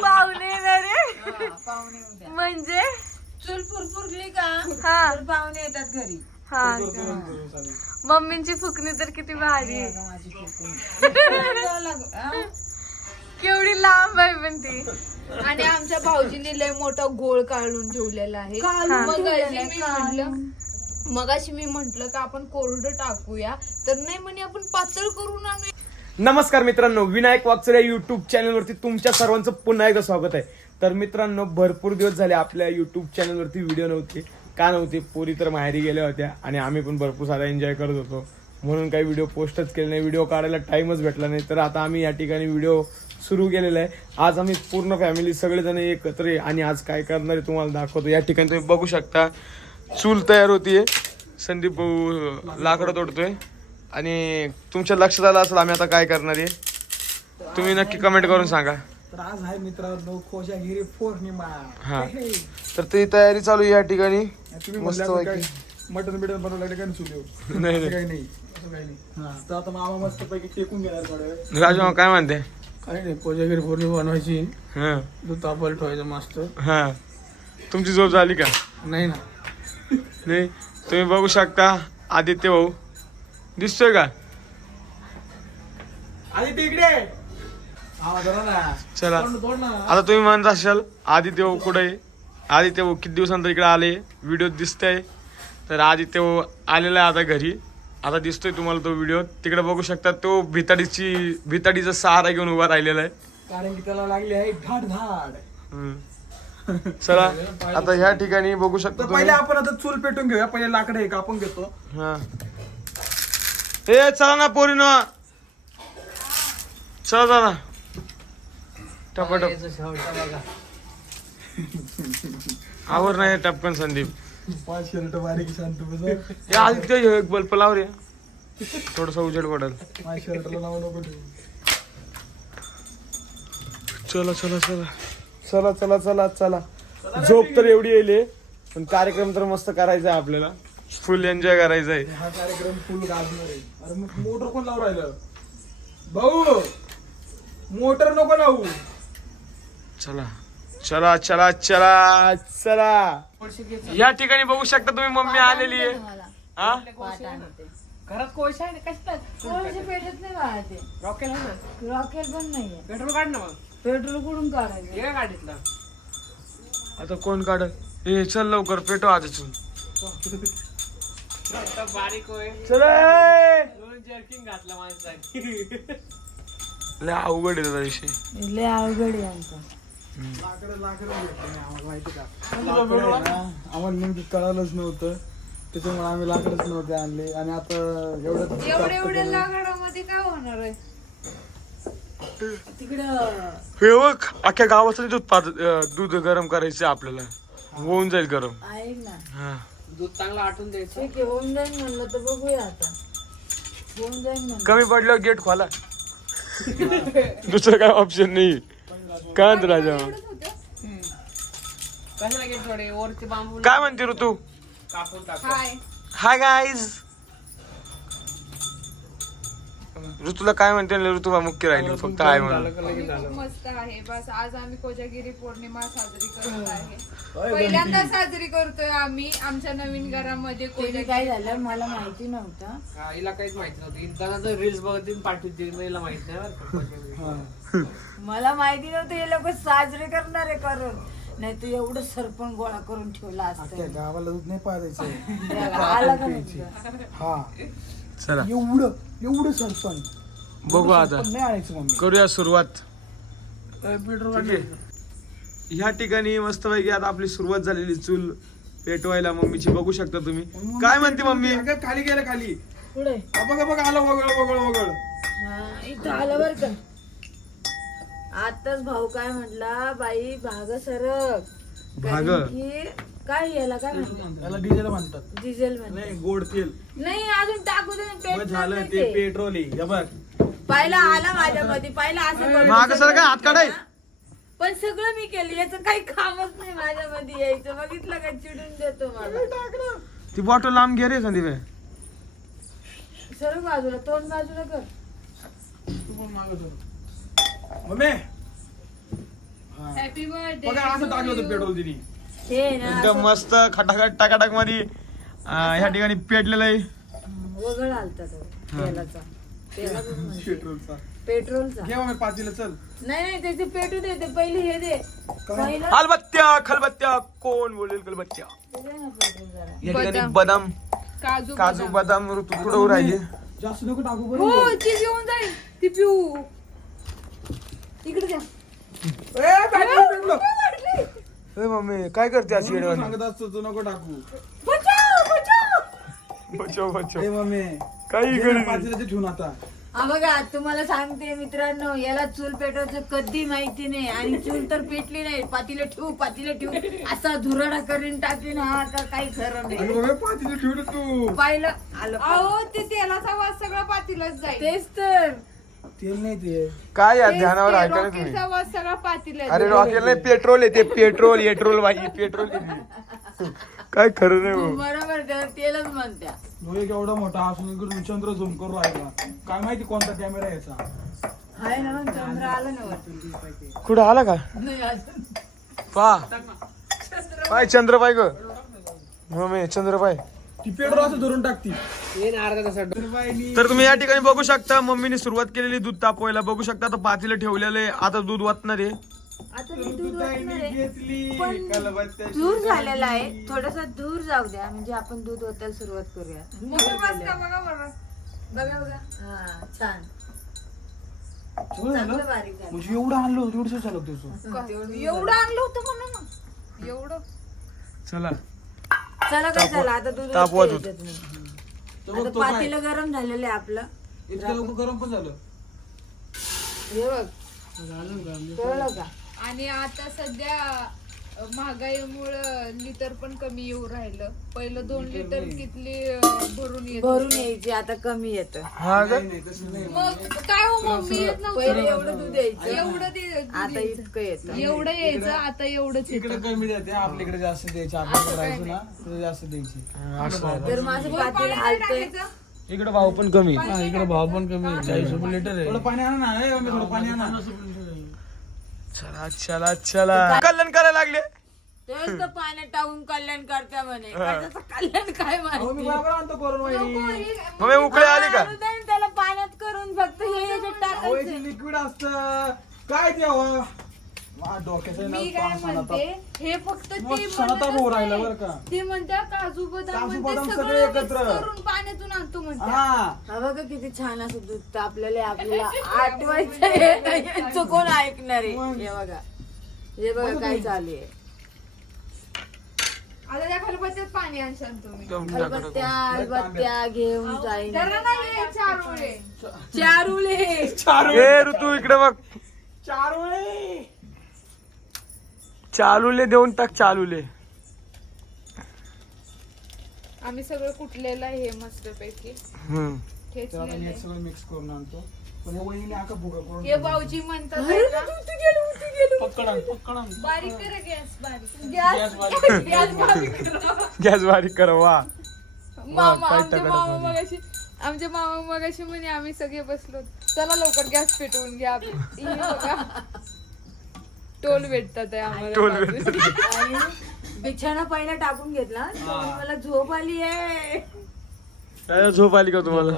पाहुणे येणार रे पाहुणे उद्या म्हणजे? चूल फुरफुरली का? हा. तर पाहुणे येतात घरी. हा का? मम्मींची फुकणी तर किती भारी आहे. माझी? केवढी लांब आहे पण ती. आणि आमच्या भाऊजीने लय मोठा गोळ काढून ठेवलेला आहे. मग अशी मी म्हटलं मगाशी मी म्हंटल तर आपण कोरडं टाकूया. तर नाही म्हणे आपण पातळ करून आणूया. नमस्कार मित्रांनो विनायक वागचर या युट्यूब चॅनलवरती तुमच्या सर्वांचं पुन्हा एकदा स्वागत आहे. तर मित्रांनो भरपूर दिवस झाले आपल्या युट्यूब चॅनलवरती व्हिडिओ नव्हते. का नव्हते? पोरी तर माहेरी गेल्या होत्या आणि आम्ही पण भरपूर सारा एन्जॉय करत होतो. म्हणून काही व्हिडिओ पोस्टच केले नाही. व्हिडिओ काढायला टाइमच भेटला नाही. तर आता आम्ही या ठिकाणी व्हिडिओ सुरू केलेला आहे. आज आम्ही पूर्ण फॅमिली सगळेजण एकत्र आणि आज काय करणार आहे तुम्हाला दाखवतो. या ठिकाणी तुम्ही बघू शकता. चूल तयार होतीये. संदीप भाऊ लाकडं तोडतोय. आणि तुमच्या लक्षात आलं असेल आम्ही आता काय करणार आहे तुम्ही नक्की कमेंट करून सांगा. तर आज आहे मित्रांनो कोजागिरी पौर्णिमा. हा. तर ती तयारी चालू आहे या ठिकाणी. तुम्ही मस्त मटन बिटन बनवलं काय नाही चुलीवर. नाही. काही नाही असं काही नाही. हा. तर आता मामा मस्त पैकी टेकून गेला थोड्या वेळ. राजू काय म्हणते? काही नाही कोजागिरी पौर्णिमा बनवायची. हा. दूध तापल ठेवायचं मस्त. हा. तुमची झोप झाली का? नाही ना. नाही तुम्ही बघू शकता आदित्य भाऊ. दिसतोय का? इकडे चला. आता तुम्ही म्हणत असाल आदित्य भाऊ कुठे आहे? आदित्य भाऊ किती दिवसानंतर इकडे आले? व्हिडिओ दिसतंय. तर आदित्य भाऊ आलेला आहे आता घरी. आता दिसतोय तुम्हाला तो व्हिडिओ. तिकडे बघू शकता तो भिताडीची भिताडीचा सहारा घेऊन उभा राहिलेला आहे. कारण की त्याला लागली आहे धाड धाड. चला. आता ह्या ठिकाणी बघू शकता तर तुम्ही. पहिले आपण आता चूल पेटून घेऊया. पहिले लाकडं हे कापून घेतो. हा. ए चला ना पोरीनो. चला चला. टपाटप. आवर नाही टपकन संदीप. पाच शर्ट बारीक शांत बस. हे आदित्य ह्यो एक बल्ब लाव रे. थोडस उजेड पडल. माझ्या शर्टला नाव नको ठेवू. चला चला चला. चला चला चला चला. झोप तर एवढी येईल पण कार्यक्रम तर मस्त करायचा आहे आपल्याला. फुल एन्जॉय करायचा आहे. हा कार्यक्रम फुल गाजणार आहे. अरे मग मोटर कोण लावून राहिलं? भाऊ मोटर नको लावू. चला चला चला चला चला. या ठिकाणी बघू शकता तुम्ही मम्मी आलेली आहे. हा? घरात कोळशा आहे ना? कशात कोळशे पेटत नाही रॉकेल रॉकेल पण नाहीये. पेट्रोल काढ ना मग. पेट्रोल कुठून काढायचं? गाडीतला. आता कोण काढ ए चल लवकर पेटो आजच. बारीक होय. चल ए! दोन जर्किंग घातला माणसाने. लय अवघड आहे त्याचा विषय. लय अवघड आहे आमचं. लाकडं लाकडं भेटलं नाही आम्हाला माहिती का? लाकडं आहे ना आम्हाला नेमकी कळालंच नव्हतं. त्याच्यामुळे आम्ही लाकडच नव्हते आणले. आणि आता एवढं एवढ्या लाकडामध्ये काय होणार आहे? हे बघ अख्ख्या गावाचं दूध पाज दूध गरम करायचं आपल्याला. होऊन जाईल गरम. ऐक ना. हा. दूध चांगलं आटून द्यायचं. ठीक आहे होऊन जाईल म्हणलं तर बघूया आता. होऊन जाईल म्हणलं. कमी पडल्यावर गेट खोला. दुसरं काय ऑप्शन नाही. काय म्हणतो राजा. कशाला गेट थोडे? वरचे बांबू काय म्हणते ऋतू? कापून टाक. हाय हाय गाईज ऋतूला काय म्हणते ऋतू मुख्य राहिली? फक्त हाय म्हणून. खूप मस्त आहे. बस आज आम्ही कोजागिरी पौर्णिमा साजरी करत आहे. पहिल्यांदा साजरी करतोय आम्ही आमच्या नवीन घरामध्ये कोजागिरी काय झालं मला माहिती नव्हतं. हा, हिला काहीच माहिती नव्हती. इंस्टाला रील्स बघतील पाठवतील मग हिला माहीत नाही बरं का. मला माहिती नव्हतं हे लोक साजरे करणार आहे करून. नाही तू एवढं सरपण गोळा करून ठेवला असतं. गावाला दूध नाही पाजायचं. आला का नाही? हा. चला. एवढं एवढं सरपण बघू आता. पण नाही आणायचं मम्मी. करूया सुरुवात. पेट्रोल ठीक आहे. ह्या ठिकाणी मस्तपैकी आता आपली सुरुवात झालेली चूल पेटवायला मम्मीची. बघू शकता तुम्ही. काय म्हणते मम्मी? अगं खाली गेलं खाली. पुढे. हा, बघा बघा आलं वगळ वगळ वगळ. हा, इथं आलं बर का? आताच भाऊ काय म्हटला बाई भाग सरक. भाग? कारण की काय याला काय म्हणतात? त्याला डिझेल म्हणतात. डिझेल म्हणतात. नाही गोड तेल. नाही अजून टाकू दे मग पेट झालं ते पेट्रोल आहे. हे बघ. पहिला आला माझ्या मध्ये पहिला असं करून. मागं सर काय हात काढाय पण सगळं मी केलं याचं काही कामच नाही माझ्या मध्ये यायचं. बघितलं का? चिडून देतो मला. ती बॉटल लांब घे रे संदीप. सर्व बाजूला तोंड बाजूला कर. मागत होतो मम्मी. हा. हॅपी बर्थडे बघा असं टाकलं होतं पेट्रोल तिने. हे एकदम मस्त खटाखट टाकाटाकमध्ये ह्या ठिकाणी पेटलेलं आहे. वगळ आलता तो तेलाचा. तेलाचाच म्हणते. पेट्रोलचा. पेट्रोलचा. घे मम्मी पातीला चल. नाही नाही त्याचे पेटू दे ते पहिले हे दे. पहिलं खलबत्त्या खलबत्त्या. कोण बोलेल खलबत्त्या? ते दे ना पेट्रोल जरा. या ठिकाणी बदाम. काजू काजू बदाम. तुकडं राहिले? जास्त नको टाकू हो बरं ती घेऊन जाईल. ती पिऊ. इकडे द्या ए, battery पेटलं. ए मम्मी काय करते अशी म्हणून? सांगत असतो तू नको टाकू. बचाव बचाव. ए मम्मी काही घे ना गरज नाही. पातेलं ते ठेवून आता. हा बघा तुम्हाला सांगते मित्रांनो याला चूल पेटवायचं कधी माहिती नाही आणि चूल तर पेटली नाही. पातीला ठेवू पातीला ठेवू. असा धुराडा करून टाकली ना हा का काही खरं नाही. पातेलं ठेवलं तू. पाहिलं आलं. अहो ते तेलाचा वास सगळा पातीलाच जाईल. तेच तर. तेल नाही ते. काय या ध्यानावर ते ऐका ना तुम्ही रॉकेलचा वास सगळा पातीला अरे रॉकेल नाही पेट्रोल आहे ते पेट्रोल पेट्रोल बाई पेट्रोल काय खरं नाही भाऊ. बरोबर तेलच म्हणत्या. डोळे केवढा मोठा असून इकडून चंद्र झूम करू राहिला. काय माहिती कोणता कॅमेरा याचा? हाय ना मग चंद्र आलं ना वरती. कुठं आला का? नाही अजून. पा पाय चंद्र पाय ग. मम्मी पाय ती पेट्रोल असं धरून टाकती. येईन अर्धा तासात. तर तुम्ही या ठिकाणी बघू शकता मम्मीने सुरुवात केलेली दूध तापवायला. बघू शकता आता पातीला ठेवलेलं आहे. आता दूध वाटणार आहे. आता ते दूध आहे. घेतली. पण दूर झालेला आहे. थोडासा दूर जाऊ द्या. म्हणजे आपण दूध ओतायला सुरुवात करूया. बघा बघा बघा बघा. हा छान? चांगलं बारीक झालं. म्हणजे एवढं आणलं होतं एवढं एवढं आणलं होतं म्हणून. चला. चला काय चला आता दूध तापवा ओतते दूध. याच्यात मी. तर आता बघ तो काय? पातेलं गरम झालेलं आहे आपलं. इतकं लवकर गरम पण झालं. हे बघ. कळलं का? आणि आता सध्या महागाईमुळं लिटर पण कमी येऊ राहिलं. पहिलं दोन लिटर कितली अ, भरून येत भरून यायची आता कमी येतं. हा का? मग काय हो मम्मी येत नव्हतं. पहिले एवढं दूध यायचं. एवढं दे- आता. इतकं येतं. एवढं यायचं आता एवढंच इकडे येतं. कमी देते आपल्याकडे जास्त द्यायचे आपल्याकडे राहायचं ना तर जास्त द्यायची. तर माझं पातेलं हालतंय. इकडे भाव पण कमी. इकडे भाव पण कमी. चाळीस रुपये लिटर आहे. थोडं पाणी आणा ना ए, मम्मी, थोडं पाणी आणा. चला चला चला. कल्याण करायला लागले. तेच तर पाण्यात टाकून कल्याण करत्या म्हणे. कशाचं कल्याण काय मी माहिती मम्मी उकळे आली का? आणू दे ना त्याला पाण्यात करून फक्त हे याच्यात टाकायचं. लिक्विड असतं. काय ते हवं वा, डोक्याचं मी काय म्हणते हे फक्त ते सणाताप होऊ म्हणतच राहिला नाही. बरं का? ते म्हणत्या काजू बदाम काजू म्हणते बदाम सगळं सगळे mix एकत्र. करून पाण्यातून आणतो म्हणते हा. हा बघा किती छान असं दूध तापलेलं आहे आपल्याला आठवायचं हे यांचं कोण ऐकणार आहे? हे बघा. हे बघा काय चालू आहे. आता त्या खलबत्त्यात पाणी आणशान तुम्ही. खलबत्त्या अलबत्त्या घेऊन जाईन. जरा नाही हे चार ओळे. चारुले ए ऋतू इकडे बघ. चार वेळे चालूले देऊन टाक चालूले आम्ही सगळं कुटलेलं आहे मस्त पैकी हम्म हे. सगळं मिक्स करून आणतो पण या वहिनीने आका भुगा करून हे भाऊजी म्हणतात आहे ना, पक्कड आण, पक्कड आण. बारीक करा गॅस बारीक गॅस वाढ. गॅस बारीक करा गॅस बारीक कर वा मामा काय आमचे मामा मध्ये? मगाशी आमचे मामा मगाशी म्हणे आम्ही सगळे बसलो चला लवकर गॅस पेटवून घ्या आपली. हे बघा. टोल भेटतात आहे आम्हाला टोल. आणि बिछाना पहिला टाकून घेतला. मला झोप आली आहे. काय झोप आली का तुम्हाला?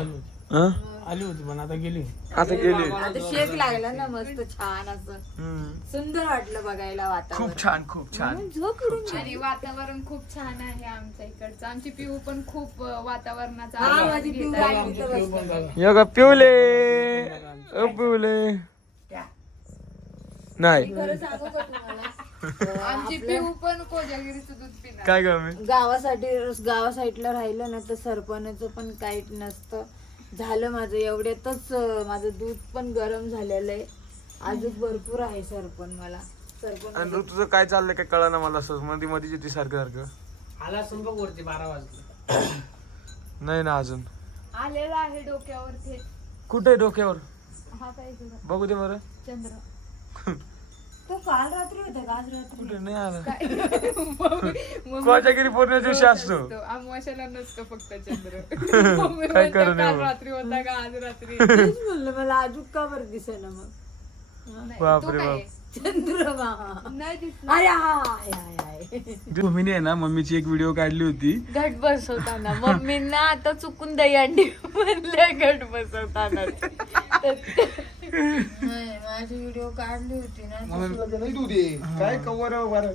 हा? आली होती पण आता गेली. आता गेली. आता शेक लागला ना मस्त छान असं. हम्म. सुंदर वाटलं बघायला वातावरण. खूप छान खूप छान. झोप करून आणि वातावरण खूप छान आहे आमच्या इकडचं. आमची पिऊ पण खूप अ, वातावरणाचा हा आनंद माझी घेत पिऊ आहे. यो पिवले अ पिवले नाही. खरं सांगू का तुम्हाला? आमची पिऊ पण कोजागिरीचं दूध पिणार. काय ग मी? गावासाठी गावा साईडला राहिलं ना तर सरपणाचं पण काही नसतं. झालं माझं एवढ्यातच अं, माझं दूध पण गरम झालेलं आहे. अजून भरपूर आहे सरपण मला. सरपण आणि ऋतूचं काय चाललंय काय कळा ना मला असं मध्ये मध्ये येते सारखं सारखं. आला असून बघ वरती बारा वाजले. नाही ना अजून. आलेला आहे डोक्यावर थेट कुठे डोक्यावर? हा काय? बघू दे बरं. चंद्र. तो काल रात्री होता का आज रात्री? कुठे? नाही आला. कोजागिरी पौर्णिमे दिवशी असतो. अमावास्याला नसतं फक्त चंद्र. काय करू नये काल मग. रात्री होता का आज रात्री? तेच म्हणलं मला अजून का बरं दिसेना मग. बापरे बाप. चंद्रमा. नाही दिसलं भूमीने आहे ना मम्मीची एक व्हिडिओ काढली होती. घट बसवताना. मम्मींना आता चुकून दहीहंडी म्हणले घट बसवताना. नाही, माझी व्हिडिओ काढली होती ना. काय कवर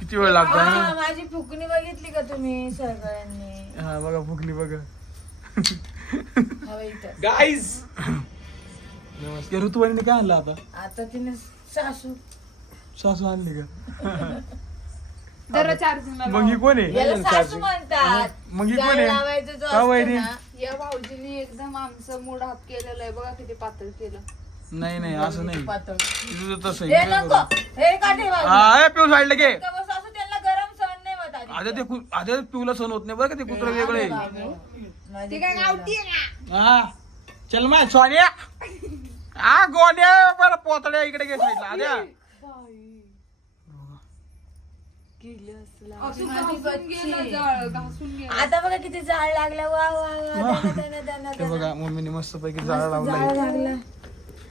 किती वेळ लागतो माझी फुकणी बघितली का तुम्ही सगळ्यांनी? हा बघा फुकली बघा. हवा इथं. गाईज या ऋतुवाणीने काय आणलं आता? आता तिने सासू. सासू आणली का? जरा चार्जिंग मग ही कोण आहे? याला सासू म्हणतात. मग ही कोण जाळ आहे? लावायचं जो का असतो वहिनी? ना, या भाऊजीने एकदम आमचं मूड हाफ केलेलं आहे. बघा किती पातळ केलं. नाही नाही असं नाही. पातळ. तुझं तसं हे आहे. हे का ठेवा हा पिऊ साईडला घे. का बस असं त्यांना गरम सहन नाही होत आधी. आता ते कु- आता पिऊला सण होत नाही बरं का ते कुत्र वेगळे माझी ते काय गावठी आहे का? हा. चल माय सोन्या हा. गोन्या बरं पोतड्या इकडे घे साईडला. आद्या असं घासून गेलं जाळ घासून गेलं आता बघा किती जाळ लागला. वा वा वा. ते बघा मम्मीने मस्त पैकी जाळ लावलाय. जाळ लागला.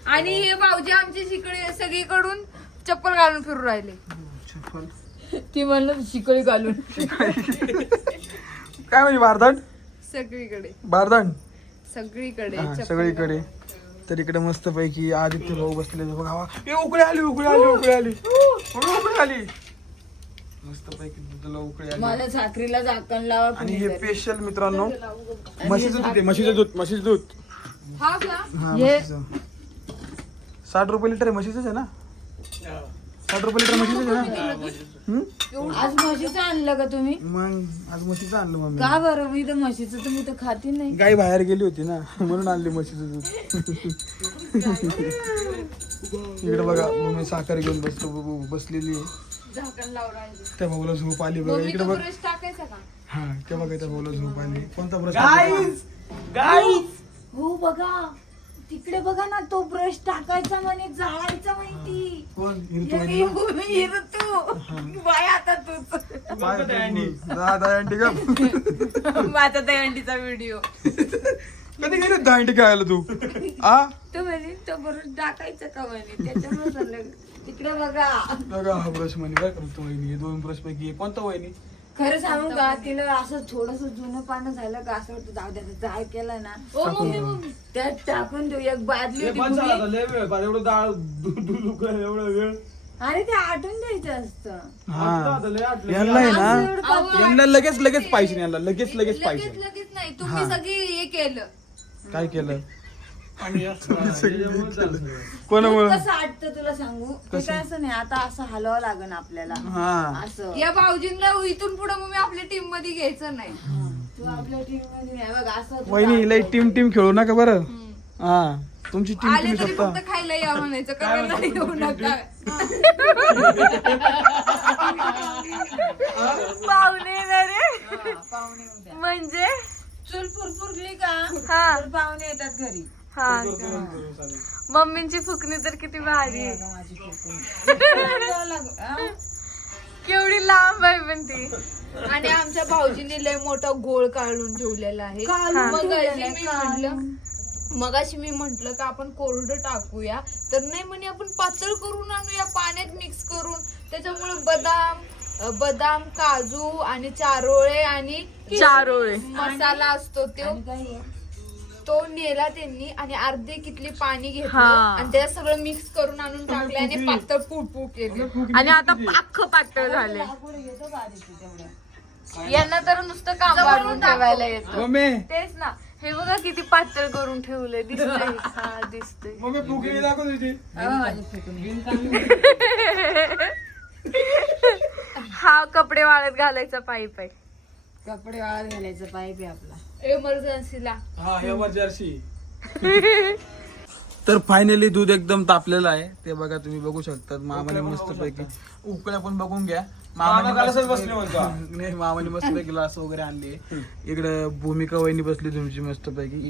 आणि हे भाऊजी आमची शिकडे सगळीकडून चप्पल घालून फिरू राहिले. चप्पल. ती म्हणलं शिकळी घालून. काय म्हणजे बारदान सगळीकडे. बारदान सगळीकडे हा, चप्पल सगळीकडे. तर इकडे मस्त पैकी आदित्य भाऊ बसलेले बघा वा. ए, उकळी आली उकळी आली उकळी आली. उकळी उकळी आली. मस्त पैकी दुधाला उकळी आली. माझ्या साखरीला झाकण लावा आणि हे स्पेशल मित्रांनो म्हशीचं दूध आहे म्हशीचं दूध म्हशीचं दूध. हा का? हा हे- म्हशीचं. साठ रुपये लिटर म्हशीचंच आहे ना? साठ रुपये लिटर म्हशीचंच आहे ना? हम्म? आज म्हशीचं आणलं का तुम्ही? मग आज म्हशीचं आणलं मम्मी का बरं? मी तर म्हशीचं तर मी तर खाती नाही. गाई बाहेर गेली होती ना म्हणून आणली म्हशीचं दूध. इकडे बघा मम्मी साखर घेऊन बसतो बसलेली आहे. त्या भाऊला झोप आली बघा इकडे तो बघ. ब्रश टाकायचा का? हा त्या बघा त्या भाऊला झोप आली. कोणता ब्रश गाईज गाईज हो बघा. तिकडे बघा ना तो ब्रश टाकायचा म्हणे जाळायचा माहिती कोण? ऋतुवाहिनी? तू बाय आता तूच. बाय, दादा आंटी का? माझा दहीहंडीचा व्हिडिओ कधी गेली दांडी खेळायला तू? आ? तो म्हणे तो ब्रश टाकायचा का म्हणे? त्याच्यामुळे. तिकडे बघा. बघा हा ब्रश म्हणे बरं का ऋतुवाहिनी हे दोन ब्रश पैकी. कोणता वहिनी? खरं सांगू का तिला असं थोडस जुनं पानं झालं का असं वाटतं जाऊ द्या जाळ केला ना. ओ मम्मी मम्मी. त्यात टाकून देऊ एक बादली होती लय वेळ एवढं डाळ वेळ. अरे ते आटून द्यायचं असतं. हा. आता लय आटलं. यांना आहे असं ना पातळ. यांना लगेच लगेच पाहिजे यांना लगेच लगेच लगेच पाहिजे. लगेच नाही तुम्ही सगळी हे केलं. काय केलं? आणि असं. कोणामुळे? कसं आटतं तुला सांगू? ते काय असं नाही आता असं हलवावं लागन आपल्याला. हा. असं. या भाऊजींना इथून पुढे मग मी आपल्या टीममध्ये घ्यायचं नाही. तू आपल्या टीममध्ये नाही. बघ असं तुझं वहिनी लई टीम टीम खेळू नका बरं. हा. तुमची टीम आले तुम्ही तरी स्वतः. फक्त खायला या म्हणायचं. कारण नाही येऊ नका. पाहुणे येणार रे पाहुणे उद्या म्हणजे? चूल फुरफुरली का? हा. तर पाहुणे येतात घरी. हा का? मम्मींची फुकणी तर किती भारी. आहे. केवढी लांब आहे पण ती. आणि आमच्या भाऊजीने लय मोठा गोळ काढून ठेवलेला आहे. मग अशी मी म्हटलं मगाशी मी म्हंटल का आपण कोरडं टाकूया. तर नाही म्हणे आपण पातळ करून आणूया पाण्यात मिक्स करून. त्याच्यामुळे बदाम अ, बदाम काजू आणि चारोळे आणि चारोळे. मसाला असतो तो? तो नेला त्यांनी आणि अर्धे कितली पाणी घेतलं हा. आणि त्यात सगळं मिक्स करून आणून टाकले आणि पातळ पुपू केले. आणि आता अख्खं पातळ झाले लाकूड घेतो का आधी तू तेवढं? यांना तर नुसतं काम वाढवून ठेवायला येतं. मम्मी. तेच ना. हे बघा किती पातळ करून ठेवलंय. दिसतंय. हा दिसतंय. मम्मी. हा. कपडे वाळत घालायचा पाईप आहे कपडे वाळत घालायचं पाईप आहे आपला. हा हे तर फायनली दूध एकदम तापलेलं आहे. ते बघा तुम्ही बघू शकता मामाने मस्त पैकी उकळ्या पण बघून घ्या. नाही मामाने मस्त पैकी ग्लास वगैरे आणले. इकडे भूमिका वहिनी बसली तुमची मस्त पैकी.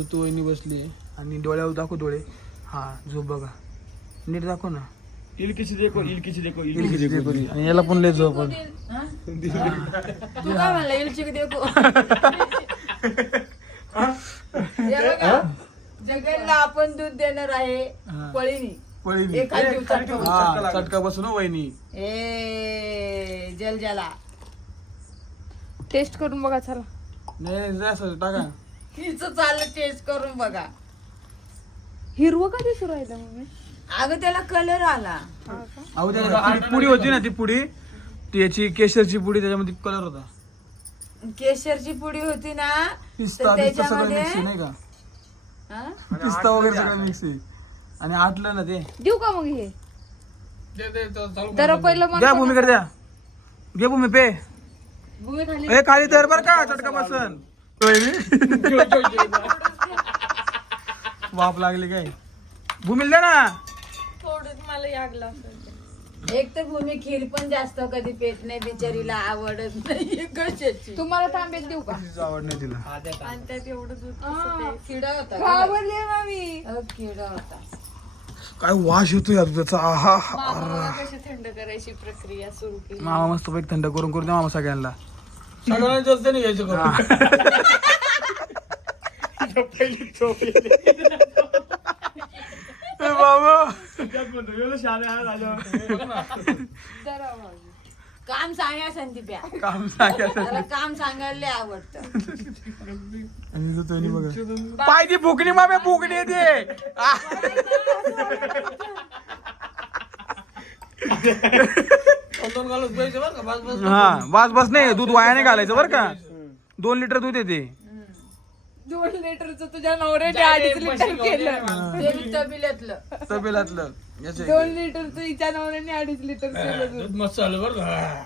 ऋतू वहिनी बसली. आणि डोळ्यावर दाखव डोळे. हा झोप बघा. नीट दाखव ना. इलकीची देखो इलकीची देखो इलकीची देखो. आणि याला पण लय झोप आली. तू काय म्हणला इलची देखो? हे? बघा, जगनला आपण दूध देणार आहे पळीनी. पळीनी. एका दिवसात हा चटका बसून हो वहिनी. ए जल जला टेस्ट करून बघा चला. नाही जा असं टाका. हिचं चाललं टेस्ट करून बघा. हिरवं का दिसू राहिलं मम्मी? अगं त्याला कलर आला. अहो त्या ती पुडी होती ना ती पुडी ती याची केशरची पुडी त्याच्यामध्ये कलर होता. केशरची पुडी होती ना पिस्ता तर पिस्ता सगळं त्याच्यामध्ये मिक्स नाही का? हा? पिस्ता वगैरे सगळं मिक्स आहे. आणि आटलं ना ते. देऊ का मग हे? पहिलं द्या भूमीकडे द्या. घे भूमी पे. भूमी खाली. ए खाली तर बर का चटका बसन वाप लागली काय? भूमीला द्या ना. मला यागला असेल एक तर भूमी खीर पण जास्त कधी पेट नाही बिचारीला आवडत नाही. कशाची? तुम्हाला तांब्यात देऊ का? आवड नाही तिला. आणि त्यात एवढं दूध किडा होता का? घाबरले ना मी अहो, किडा होता. काय वास येतो यार त्याचा. आहा मामा कशी थंड करायची प्रक्रिया सुरू केली? मामा मस्त पैकी थंड करून करून मामा सगळ्यांना. सगळ्यांना जास्त नाही घ्यायचं. काम सांगा संदीप्या. काम सांगायचं त्याला काम सांगायला आवडतं. आणि तो तोनी बघा. पाय ती फुकणी मामे फुकणी बस हा बस बस नाही दूध वाया नाही घालायचं बरं का? दोन लिटर दूध येते दोन लिटरचं तुझ्या नवऱ्याने अडीच लिटर केलं. ते बी तबिल्यातलं. तबेलातलं दोन लिटरचं हिच्या नवऱ्याने अडीच लिटर केलं दूध मस्त झालं बरं का?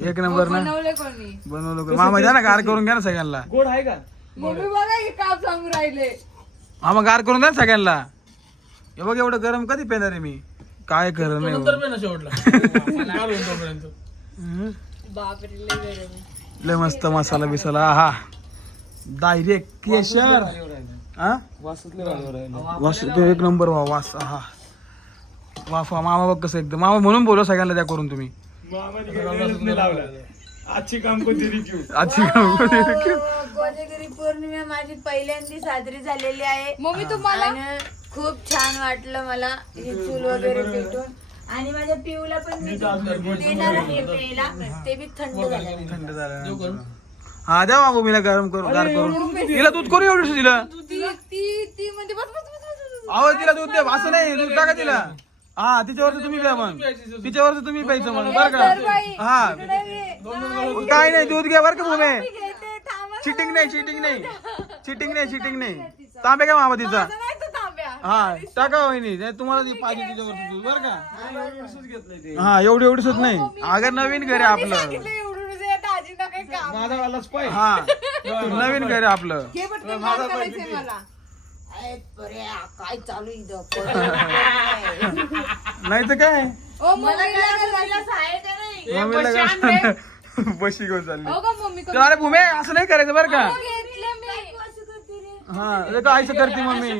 एक नंबर ना? बनवले कोणी? बनवलं का? मामा द्या ना गार करून घ्या ना सगळ्यांना. गोड आहे का? मम्मी बघा हे काम सांगू राहिले. मामा गार करून द्या ना सगळ्यांना. हे बघ एवढं गरम कधी पेणार आहे मी? काय खरं नाही नंतर. पे ना शेवटला. घालून तोपर्यंत. हम्म. बापरे लय गरम आहे. लय मस्त मसाला बिसाला. हा डायरेक्ट केशर हा? वास तो एक नंबर वा वास हा. वाफ मामा बघ कसं एकदम. मामा म्हणून बोलव सगळ्यांना द्या करून तुम्ही. आजची काम कोणती आजची काम पौर्णिमा माझी पहिल्यांदी साजरी झालेली आहे. मम्मी तुम्हाला? आणि खूप छान वाटलं मला ही चूल वगैरे पेटून. आणि माझ्या पिऊला पण मी देणार आहे प्यायला. ते बी थंड झालं थंड झाल्यानंतर. हा द्या मीला गरम करून गार करून. तिला दूध करू एवढं तिला ती ती ती म्हणजे बस बस बस बस, बस आहो तिला दूध द्या असं नाही दूध टाका तिला. हा तिच्यावरती तुम्ही प्या मग. तिच्यावरती तुम्ही प्यायचं मग बरं का? हा. काय नाही दूध घ्या बरं का भूमे चिटिंग नाही चिटिंग नाही. चिटिंग नाही चिटिंग नाही. तांबे का मामा तिचा. नाही तो तांब्या. हा टाका वहिनी. तुम्हाला ती पाहिजे तिच्यावरती दूध बरं का? हा एवढी एवढीच नाही. अगर नवीन घर आहे आपलं. काही काम माझा पाय. हा. नवीन घर आहे आपलं. हे पटकन काम करायचंय मला. अरे पर्या, काय चालू इथं? नाही. तर काय? ओ मला बशी घेऊन चालली. हो का मम्मी तर अरे भूमे असं नाही करायचं बरं का? घेतलं मी. असं करते रे. हा तर आईचं करते मम्मी.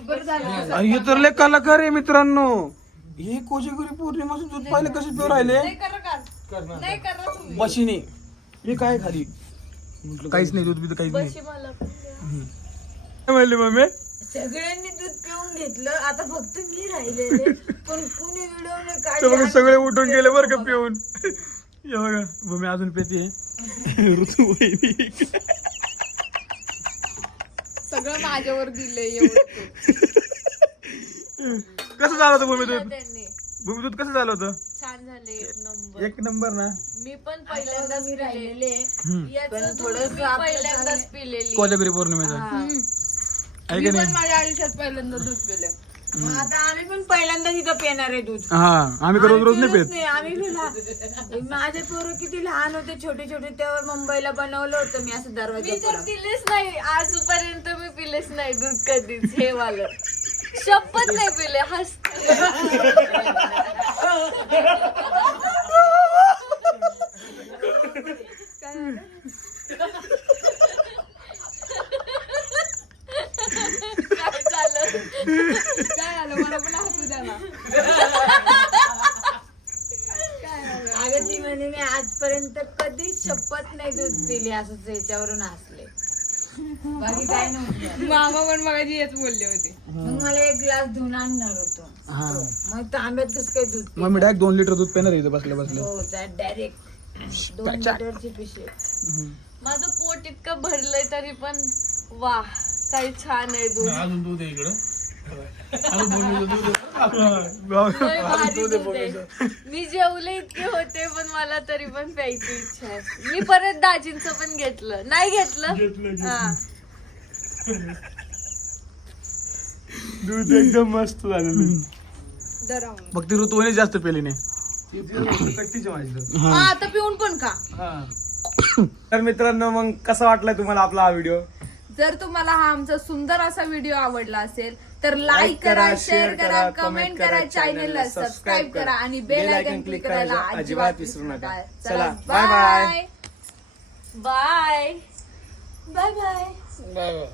बरं झालं. अरे हे तर लय कलाकार आहे मित्रांनो. हे कोजेगुरी पौर्णिमाचं दूध पाहिले कसे पिऊ राहिले? नाही करा का नाही करा तुम्ही. बशीने. हे काय खाली? काहीच नाही दूध बीध काहीच नाही. शी मला पण द्या. काय म्हणली मम्मी? सगळ्यांनी दूध पिऊन घेतलं. आता फक्त मी राहिलेले. पण कुणी विडवले ते बघा काय सगळे उठून गेले बरं का पिऊन. हे बघा भूमी अजून पेते. ऋतू वहिनी सगळं माझ्यावर दिलंय एवढं झालं होतं भूमी दूध त्यांनी. भूमी दूध कसं झालं होतं? छान झाले एक नंबर. एक नंबर ना? मी पण पहिल्यांदाच मी पिले राहिलेले. याचं पण दूध थोडंसं मी आपलं पहिल्यांदाच पिलेली. कोजागिरी पौर्णिमेचं. आहे मी पण नाही? माझ्या आयुष्यात पहिल्यांदा दूध पिलं. मग आता आम्ही पण पहिल्यांदा तिथं पेणार आहे दूध. हा आम्ही रोज रोज नाही पिलोच पेत. नाही आम्ही पिला माझे पोरं किती लहान होते छोटे छोटे तेव्हा मुंबईला बनवलं होतं मी असं मी दरवाजा तर पिलेच नाही. आजपर्यंत मी पिलेच नाही दूध कधीच. हे वालं. शपथ नाही पिले हस काय झालं? मला पण हसू द्या ना. अगं ती म्हणे मी आजपर्यंत कधीच शपथ नाही दूध पिली असंच याच्यावरून हसले. बाकी काय नव्हतं. मामा पण मगाशी हेच बोलले होते. मग मला एक ग्लास धुवून आणणार होतो. हा. मग तांब्यातच काही दूध मग मी डायरेक्ट दोन लिटर दूध पेणार इथं बसल्या बसल्या. हो डायरेक्ट दोन लिटरची पिशवी. माझं पोट इतकं भरलंय तरी पण वा काही छान आहे दूध. अजून दूध आहे इकडं. लय भारी दूध आहे. मी जेवले इतके होते पण मला तरी पण प्यायची इच्छा आहे. मी परत दाजींचं पण घेतलं. नाही घेतलं. हा. दूध एकदम मस्त झालेलं फक्त ऋतूने जास्त पेली नाही. हा. आता पिऊन पण का तर मित्रांनो मग कसा वाटलाय तुम्हाला आपला हा व्हिडिओ जर तुम्हाला हा आमचा सुंदर असा व्हिडिओ आवडला असेल तर लाईक करा शेअर करा कमेंट करा चॅनलला सबस्क्राईब करा. आणि बेल आयकन क्लिक करायला अजिबात विसरू नका. चला bye bye bye bye bye bye bye